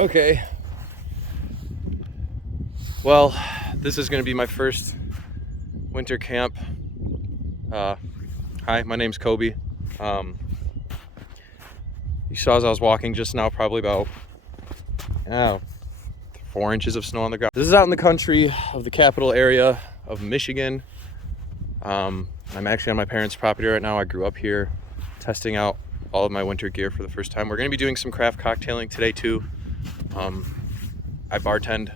Okay. Well, this is going to be my first winter camp. Hi, my name's Kobe. You saw as I was walking just now, probably about 4 inches of snow on the ground. This is out in the country of the capital area of Michigan. I'm actually on my parents' property right now. I grew up here, testing out all of my winter gear for the first time. We're going to be doing some craft cocktailing today too. I bartend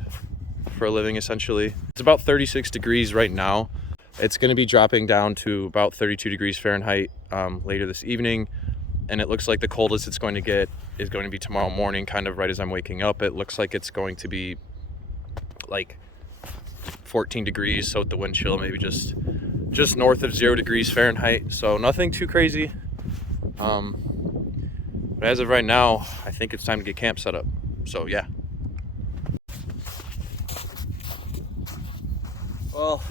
for a living essentially. It's about 36 degrees right now. It's going to be dropping down to about 32 degrees Fahrenheit later this evening, and it looks like the coldest it's going to get is going to be tomorrow morning, kind of right as I'm waking up. It looks like it's going to be like 14 degrees, so with the wind chill maybe just north of 0 degrees Fahrenheit, so nothing too crazy. But as of right now, I think it's time to get camp set up, so yeah. Well,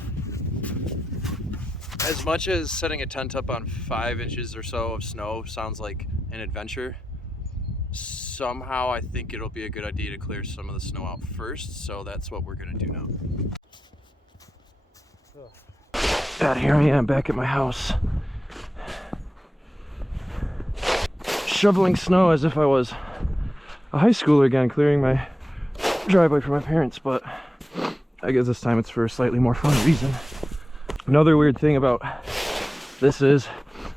as much as setting a tent up on 5 inches or so of snow sounds like an adventure, somehow I think it'll be a good idea to clear some of the snow out first, so that's what we're gonna do now. God, here I am back at my house, shoveling snow as if I was a high schooler again, clearing my driveway for my parents, but I guess this time it's for a slightly more fun reason. Another weird thing about this is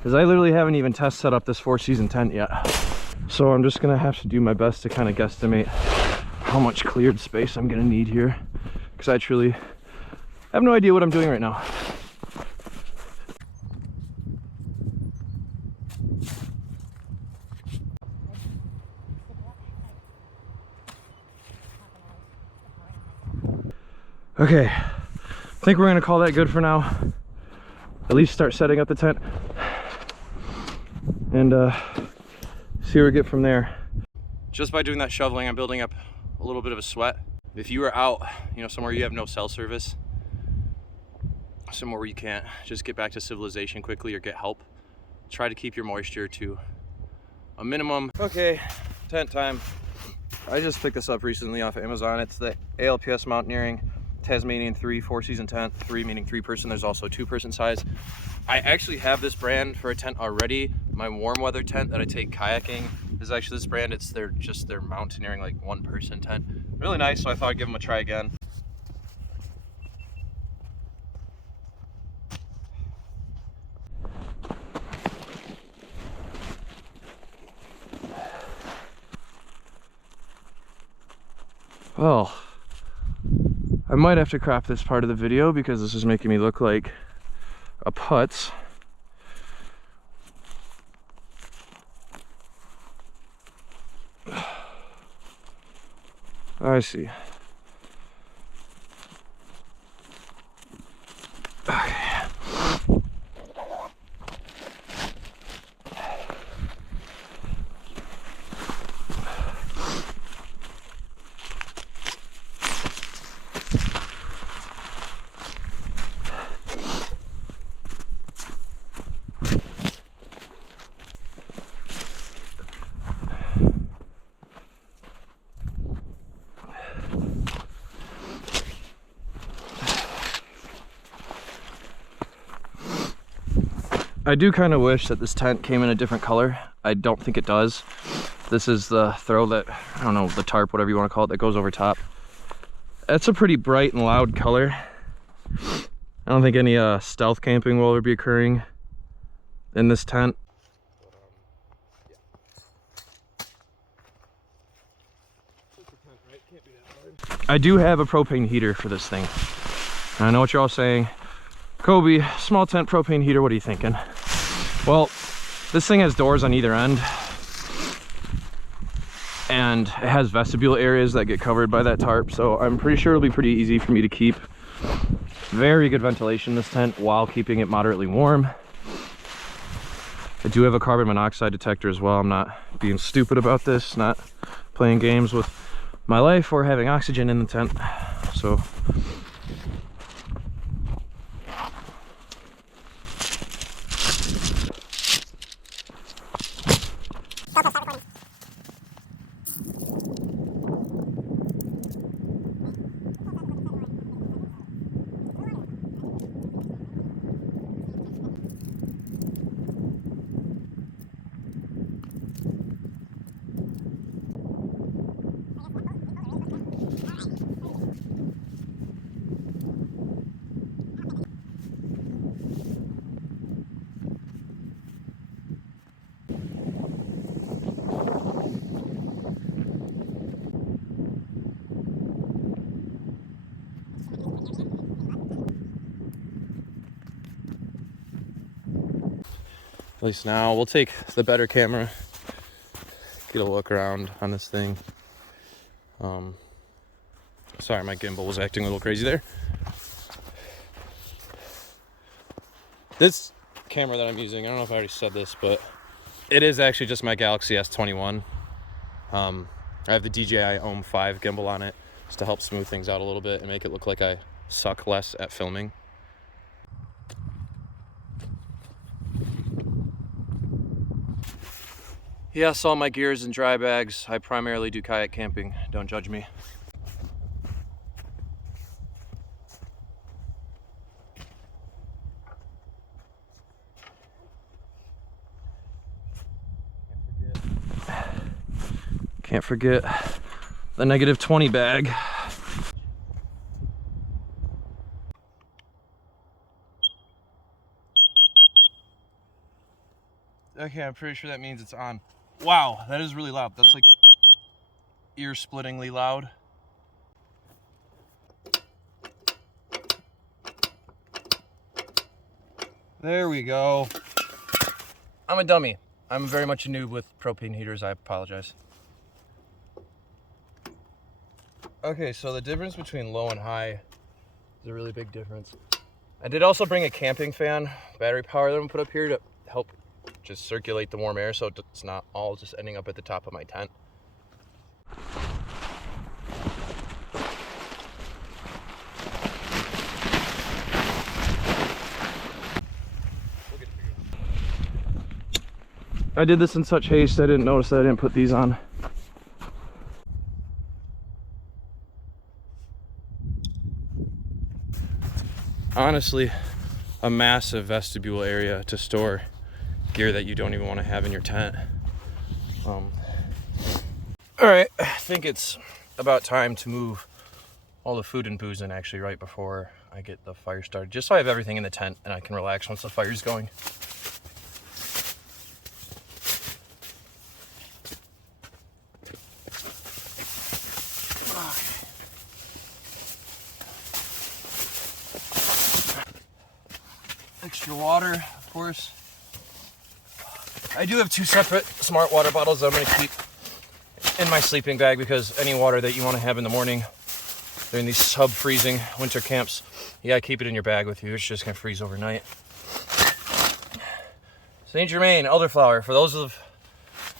I literally haven't even test set up this 4-season tent yet. So I'm just gonna have to do my best to kind of guesstimate how much cleared space I'm gonna need here, because I truly have no idea what I'm doing right now. Okay, I think we're gonna call that good for now. At least start setting up the tent and see where we get from there. Just by doing that shoveling, I'm building up a little bit of a sweat. If you are out, somewhere you have no cell service, somewhere where you can't just get back to civilization quickly or get help, try to keep your moisture to a minimum. Okay, tent time. I just picked this up recently off of Amazon. It's the ALPS Mountaineering Tasmanian 3 4-season tent. 3 meaning 3-person. There's also 2-person size. I actually have this brand for a tent already. My warm weather tent that I take kayaking is actually this brand. It's their mountaineering, like 1-person tent. Really nice, so I thought I'd give them a try again. Well, I might have to crop this part of the video because this is making me look like a putz. I see. Okay. I do kind of wish that this tent came in a different color. I don't think it does. This is the throw that, I don't know, the tarp, whatever you want to call it, that goes over top. It's a pretty bright and loud color. I don't think any stealth camping will ever be occurring in this tent. I do have a propane heater for this thing. I know what you're all saying. Kobe, small tent propane heater, what are you thinking? Well, this thing has doors on either end, and it has vestibule areas that get covered by that tarp, so I'm pretty sure it'll be pretty easy for me to keep very good ventilation in this tent while keeping it moderately warm. I do have a carbon monoxide detector as well. I'm not being stupid about this, not playing games with my life or having oxygen in the tent, so place now. We'll take the better camera, get a look around on this thing. Sorry, my gimbal was acting a little crazy there. This camera that I'm using, I don't know if I already said this, but it is actually just my Galaxy S21. I have the DJI Ohm 5 gimbal on it just to help smooth things out a little bit and make it look like I suck less at filming. Yes, all my gear is in dry bags. I primarily do kayak camping. Don't judge me. Can't forget the -20 bag. Okay, I'm pretty sure that means it's on. Wow, that is really loud. That's like ear-splittingly loud. There we go. I'm a dummy. I'm very much a noob with propane heaters. I apologize. Okay, so the difference between low and high is a really big difference. I did also bring a camping fan, battery power that I'm gonna put up here to help just circulate the warm air so it's not all just ending up at the top of my tent. I did this in such haste, I didn't notice that I didn't put these on. Honestly, a massive vestibule area to store gear that you don't even want to have in your tent. All right, I think it's about time to move all the food and booze in actually right before I get the fire started, just so I have everything in the tent and I can relax once the fire's going. Extra water, of course. I do have 2 separate smart water bottles that I'm going to keep in my sleeping bag because any water that you want to have in the morning during these sub-freezing winter camps, you gotta keep it in your bag with you. It's just going to freeze overnight. Saint Germain, elderflower. For those of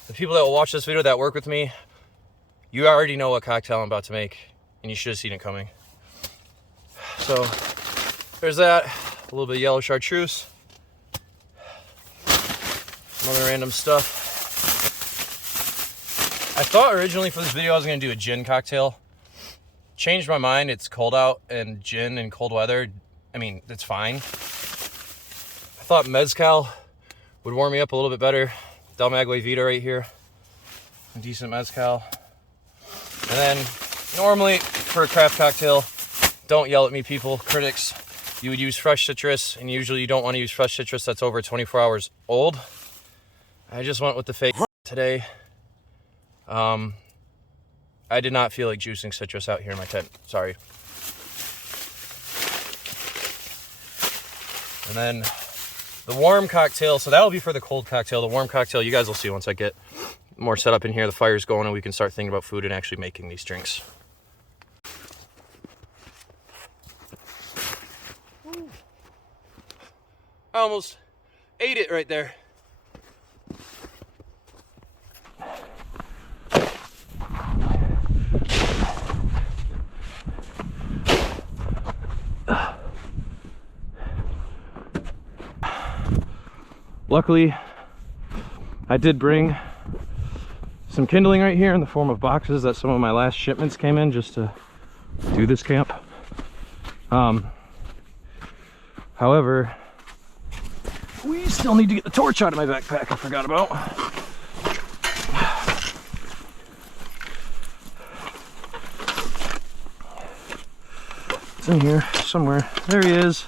the people that will watch this video that work with me, you already know what cocktail I'm about to make, and you should have seen it coming. So, there's that. A little bit of yellow chartreuse. Some other random stuff. I thought originally for this video I was going to do a gin cocktail. Changed my mind. It's cold out, and gin in cold weather, I mean, it's fine. I thought mezcal would warm me up a little bit better. Del Maguey Vita right here. Some decent mezcal. And then, normally, for a craft cocktail, don't yell at me, people, critics. You would use fresh citrus, and usually you don't want to use fresh citrus that's over 24 hours old. I just went with the fake today. I did not feel like juicing citrus out here in my tent. Sorry. And then the warm cocktail. So that'll be for the cold cocktail. The warm cocktail, you guys will see once I get more set up in here. The fire's going and we can start thinking about food and actually making these drinks. I almost ate it right there. Luckily, I did bring some kindling right here in the form of boxes that some of my last shipments came in just to do this camp. However, we still need to get the torch out of my backpack I forgot about. It's in here somewhere. There he is.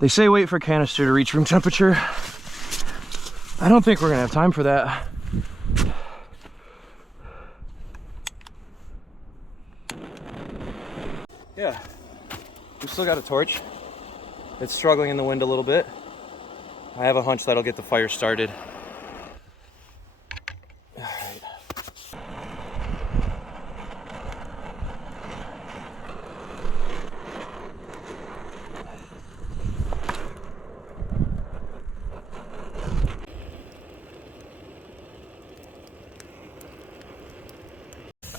They say wait for canister to reach room temperature. I don't think we're gonna have time for that. Yeah, we still got a torch. It's struggling in the wind a little bit. I have a hunch that'll get the fire started. All right.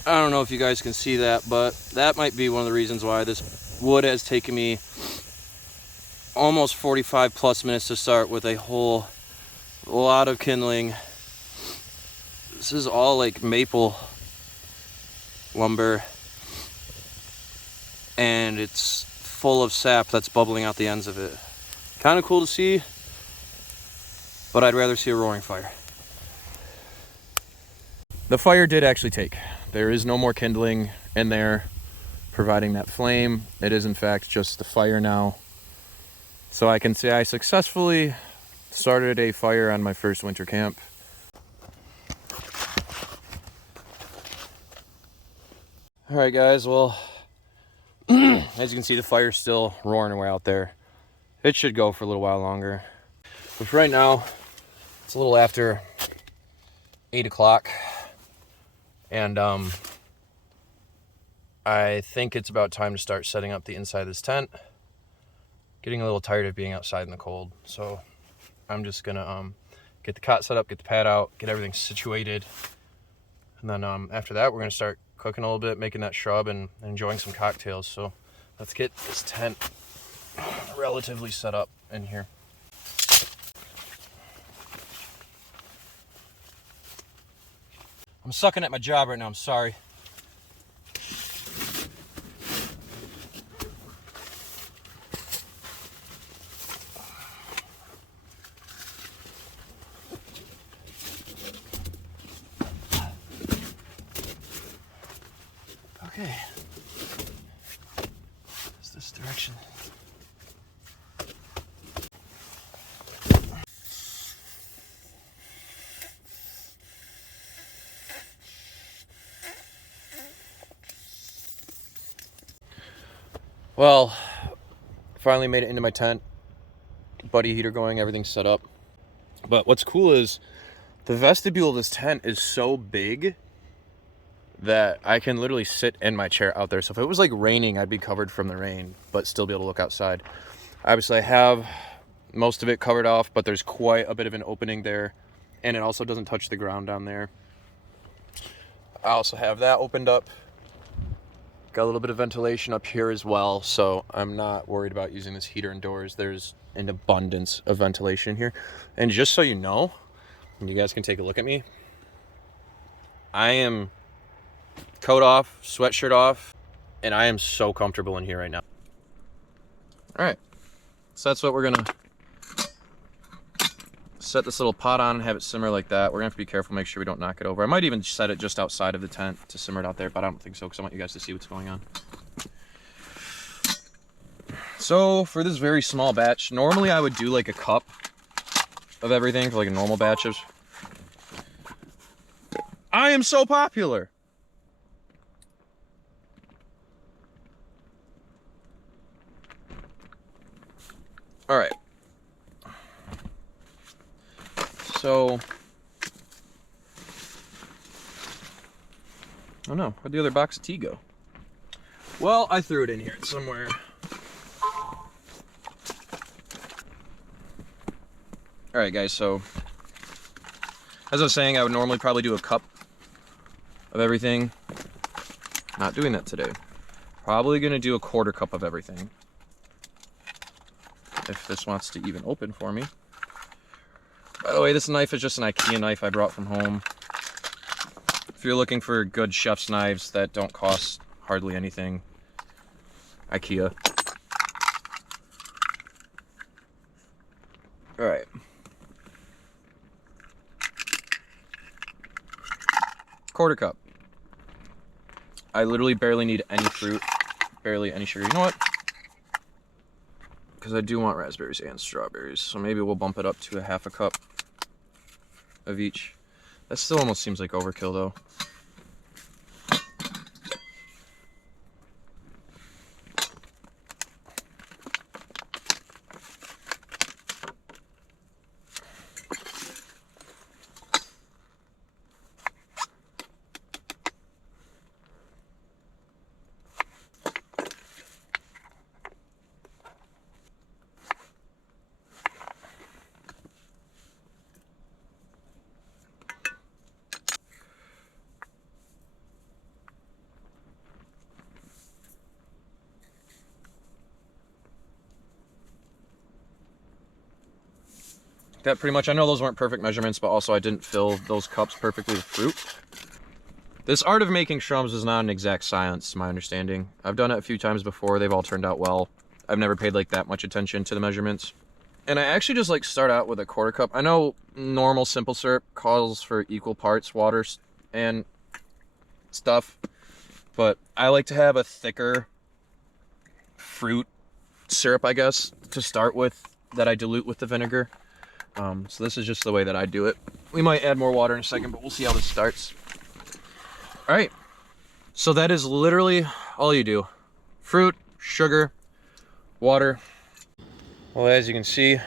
I don't know if you guys can see that, but that might be one of the reasons why this wood has taken me almost 45 plus minutes to start, with a whole lot of kindling. This is all like maple lumber, and it's full of sap that's bubbling out the ends of it. Kind of cool to see, but I'd rather see a roaring fire. The fire did actually take. There is no more kindling in there providing that flame. It is in fact just the fire now. So I can say I successfully started a fire on my first winter camp. All right, guys, well, as you can see, the fire's still roaring away out there. It should go for a little while longer. But for right now, it's a little after 8 o'clock. And I think it's about time to start setting up the inside of this tent. Getting a little tired of being outside in the cold. So I'm just gonna get the cot set up, get the pad out, get everything situated. And then after that, we're gonna start cooking a little bit, making that shrub and enjoying some cocktails. So let's get this tent relatively set up in here. I'm sucking at my job right now, I'm sorry. Okay. It's this direction. Well, finally made it into my tent. Buddy heater going, everything's set up. But what's cool is the vestibule of this tent is so big that I can literally sit in my chair out there. So if it was like raining, I'd be covered from the rain, but still be able to look outside. Obviously I have most of it covered off, but there's quite a bit of an opening there, and it also doesn't touch the ground down there. I also have that opened up. Got a little bit of ventilation up here as well, so I'm not worried about using this heater indoors. There's an abundance of ventilation here. And just so you know, and you guys can take a look at me, I am coat off, sweatshirt off, and I am so comfortable in here right now. All right, so that's what we're gonna set this little pot on and have it simmer like that. We're gonna have to be careful, make sure we don't knock it over. I might even set it just outside of the tent to simmer it out there, but I don't think so because I want you guys to see what's going on. So for this very small batch, normally I would do like a cup of everything for like a normal batch of. I am so popular. All right. So, oh no, where'd the other box of tea go? Well, I threw it in here somewhere. All right, guys, so as I was saying, I would normally probably do a cup of everything. Not doing that today. Probably gonna do a quarter cup of everything. If this wants to even open for me. By the way, this knife is just an IKEA knife I brought from home. If you're looking for good chef's knives that don't cost hardly anything, IKEA. All right. Quarter cup. I literally barely need any fruit, barely any sugar. You know what? Because I do want raspberries and strawberries, so maybe we'll bump it up to a half a cup of each. That still almost seems like overkill though. that pretty much. I know those weren't perfect measurements, but also I didn't fill those cups perfectly with fruit. This art of making shrubs is not an exact science, to my understanding. I've done it a few times before. They've all turned out well. I've never paid like that much attention to the measurements. And I actually just like start out with a quarter cup. I know normal simple syrup calls for equal parts water and stuff, but I like to have a thicker fruit syrup, I guess, to start with, that I dilute with the vinegar. So this is just the way that I do it. We might add more water in a second, but we'll see how this starts. All right, so that is literally all you do. Fruit, sugar, water. Well, as you can see,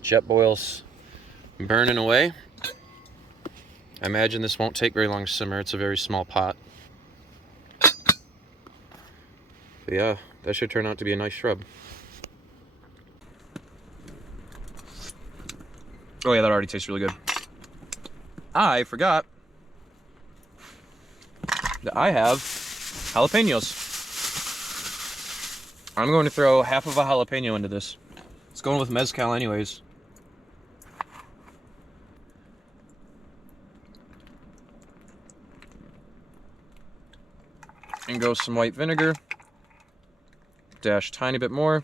jet boil's burning away. I imagine this won't take very long to simmer. It's a very small pot. But yeah, that should turn out to be a nice shrub. Oh yeah, that already tastes really good. I forgot that I have jalapenos. I'm going to throw half of a jalapeno into this. It's going with mezcal anyways. And goes some white vinegar. Dash tiny bit more.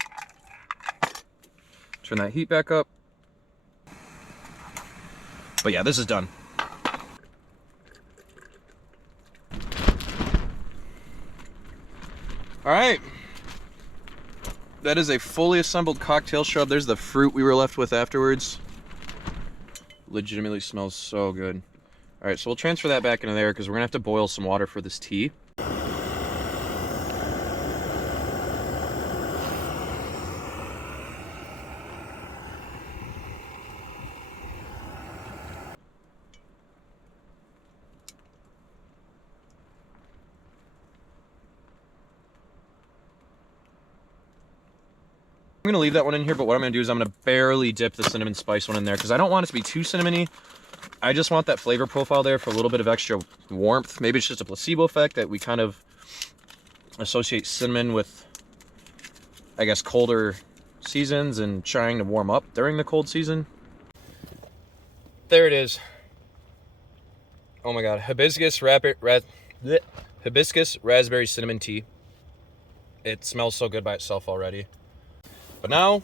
Turn that heat back up. But yeah, this is done. All right. That is a fully assembled cocktail shrub. There's the fruit we were left with afterwards. Legitimately smells so good. All right, so we'll transfer that back into there because we're gonna have to boil some water for this tea. I'm gonna leave that one in here, but what I'm gonna do is I'm gonna barely dip the cinnamon spice one in there because I don't want it to be too cinnamony. I just want that flavor profile there for a little bit of extra warmth. Maybe it's just a placebo effect that we kind of associate cinnamon with, I guess, colder seasons and trying to warm up during the cold season. There it is. Oh my god, hibiscus raspberry cinnamon tea. It smells so good by itself already. But now,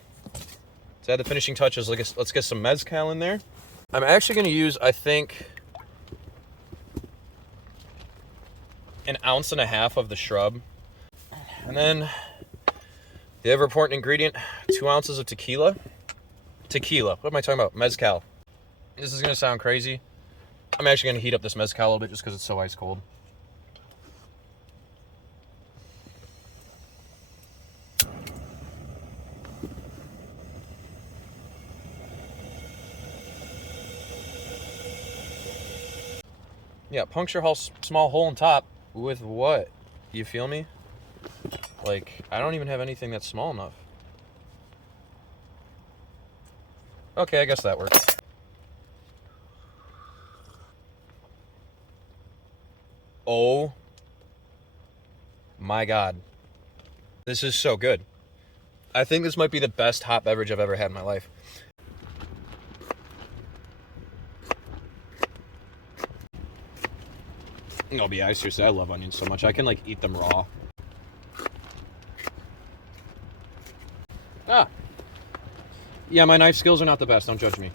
to add the finishing touches, let's get some mezcal in there. I'm actually going to use, I think, 1.5 ounces of the shrub. And then, the ever important ingredient, 2 ounces of tequila. Tequila, what am I talking about? Mezcal. This is going to sound crazy. I'm actually going to heat up this mezcal a little bit just because it's so ice cold. Yeah, puncture small hole in top with what? You feel me? Like, I don't even have anything that's small enough. Okay, I guess that works. Oh my god. This is so good. I think this might be the best hot beverage I've ever had in my life. Oh, yeah, seriously, I love onions so much. I can, like, eat them raw. Ah. Yeah, my knife skills are not the best. Don't judge me.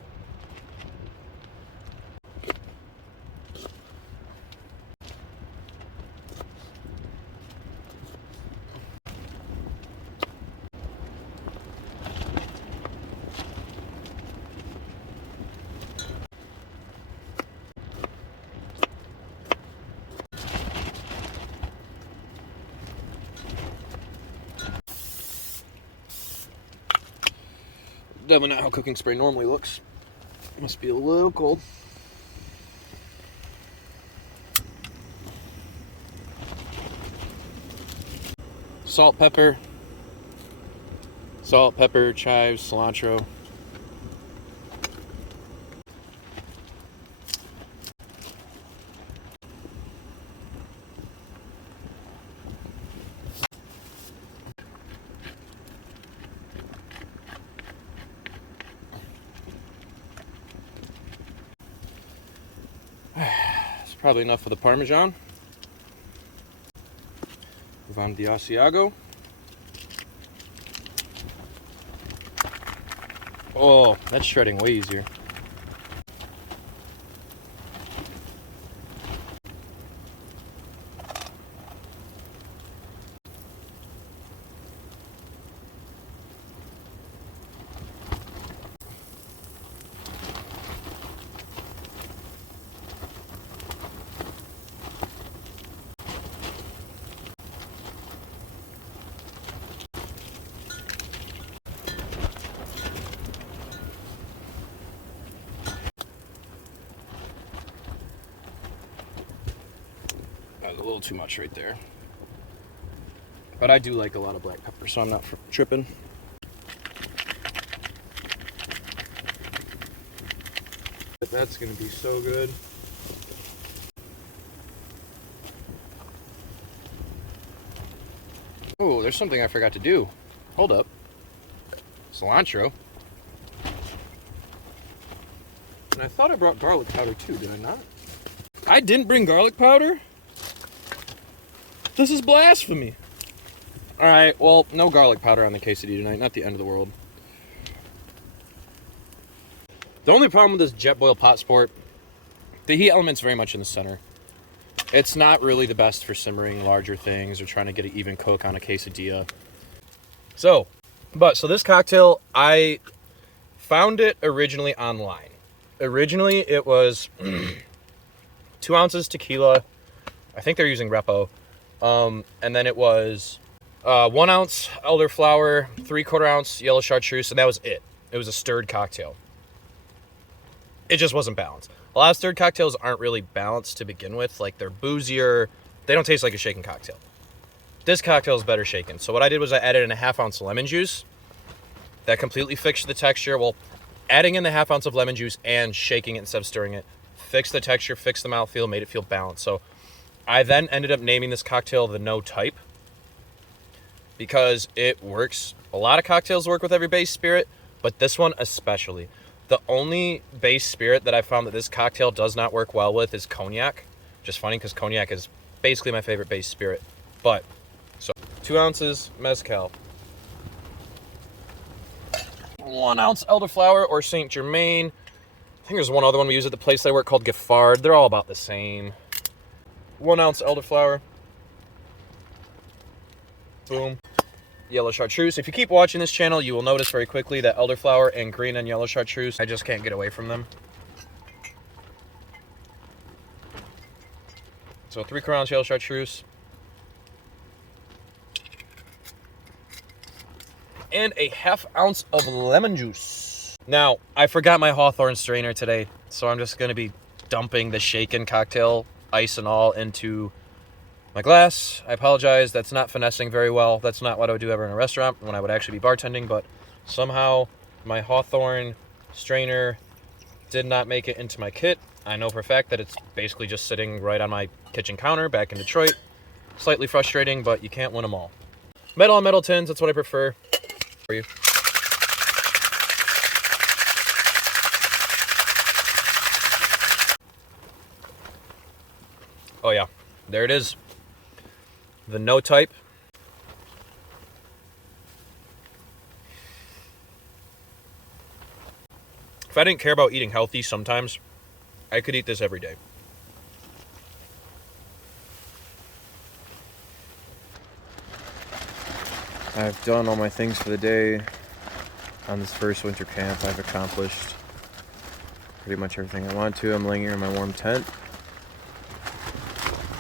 Definitely not how cooking spray normally looks. Must be a little cold. Salt, pepper, chives, cilantro. Probably enough for the Parmesan. Move on to the Asiago. Oh, that's shredding way easier. That was a little too much right there. But I do like a lot of black pepper, so I'm not tripping. That's gonna be so good. Oh, there's something I forgot to do. Hold up. Cilantro. And I thought I brought garlic powder too, did I not? I didn't bring garlic powder? This is blasphemy. Alright, well, no garlic powder on the quesadilla tonight, not the end of the world. The only problem with this Jetboil pot sport, the heat element's very much in the center. It's not really the best for simmering larger things or trying to get an even cook on a quesadilla. So this cocktail, I found it originally online. Originally, it was 2 ounces tequila. I think they're using Repo. And then it was 1 ounce elderflower, 3/4 ounce yellow chartreuse, and that was it. It was a stirred cocktail. It just wasn't balanced. A lot of stirred cocktails aren't really balanced to begin with. Like, they're boozier. They don't taste like a shaken cocktail. This cocktail is better shaken. So what I did was I added in a 1/2 ounce lemon juice. That completely fixed the texture. Well, adding in the 1/2 ounce of lemon juice and shaking it instead of stirring it fixed the texture, fixed the mouthfeel, made it feel balanced. So I then ended up naming this cocktail the No Type because it works. A lot of cocktails work with every base spirit, but this one especially. The only base spirit that I found that this cocktail does not work well with is cognac. Just funny because cognac is basically my favorite base spirit. But, so 2 ounces mezcal. 1 ounce elderflower or Saint Germain. I think there's one other one we use at the place I work called Giffard. They're all about the same. 1 ounce elderflower. Boom. Yellow chartreuse. If you keep watching this channel, you will notice very quickly that elderflower and green and yellow chartreuse, I just can't get away from them. So 3/4 ounce yellow chartreuse. And a 1/2 ounce of lemon juice. Now, I forgot my Hawthorne strainer today, so I'm just going to be dumping the shaken cocktail, ice and all, into my glass. I apologize, that's not finessing very well. That's not what I would do ever in a restaurant when I would actually be bartending, but somehow my Hawthorne strainer did not make it into my kit. I know for a fact that it's basically just sitting right on my kitchen counter back in Detroit. Slightly frustrating, but you can't win them all. Metal on metal tins, that's what I prefer. For you. Oh yeah, there it is. The No Type. If I didn't care about eating healthy sometimes, I could eat this every day. I've done all my things for the day. On this first winter camp, I've accomplished pretty much everything I want to. I'm laying here in my warm tent.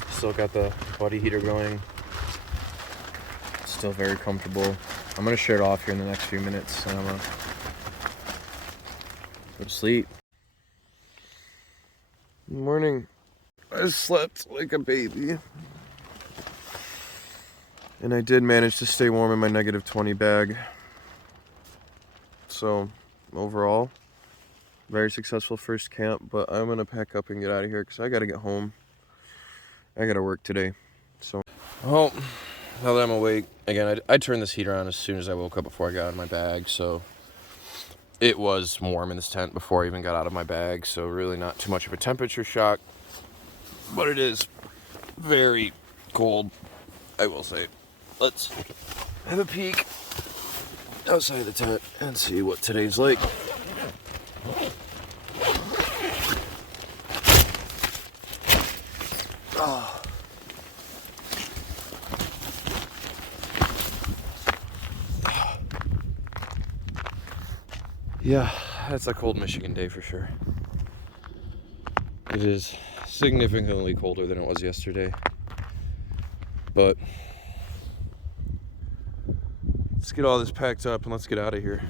Still got the body heater going. Still very comfortable. I'm gonna shut it off here in the next few minutes and I'm gonna go to sleep. Good morning. I slept like a baby. And I did manage to stay warm in my -20 bag. So, overall, very successful first camp, but I'm gonna pack up and get out of here because I gotta get home. I gotta work today. So, well, now that I'm awake, again, I turned this heater on as soon as I woke up before I got out of my bag, so it was warm in this tent before I even got out of my bag, so really not too much of a temperature shock. but it is very cold, I will say. Let's have a peek outside the tent and see what today's like. Oh. Yeah, that's a cold Michigan day for sure. It is significantly colder than it was yesterday, but let's get all this packed up and let's get out of here.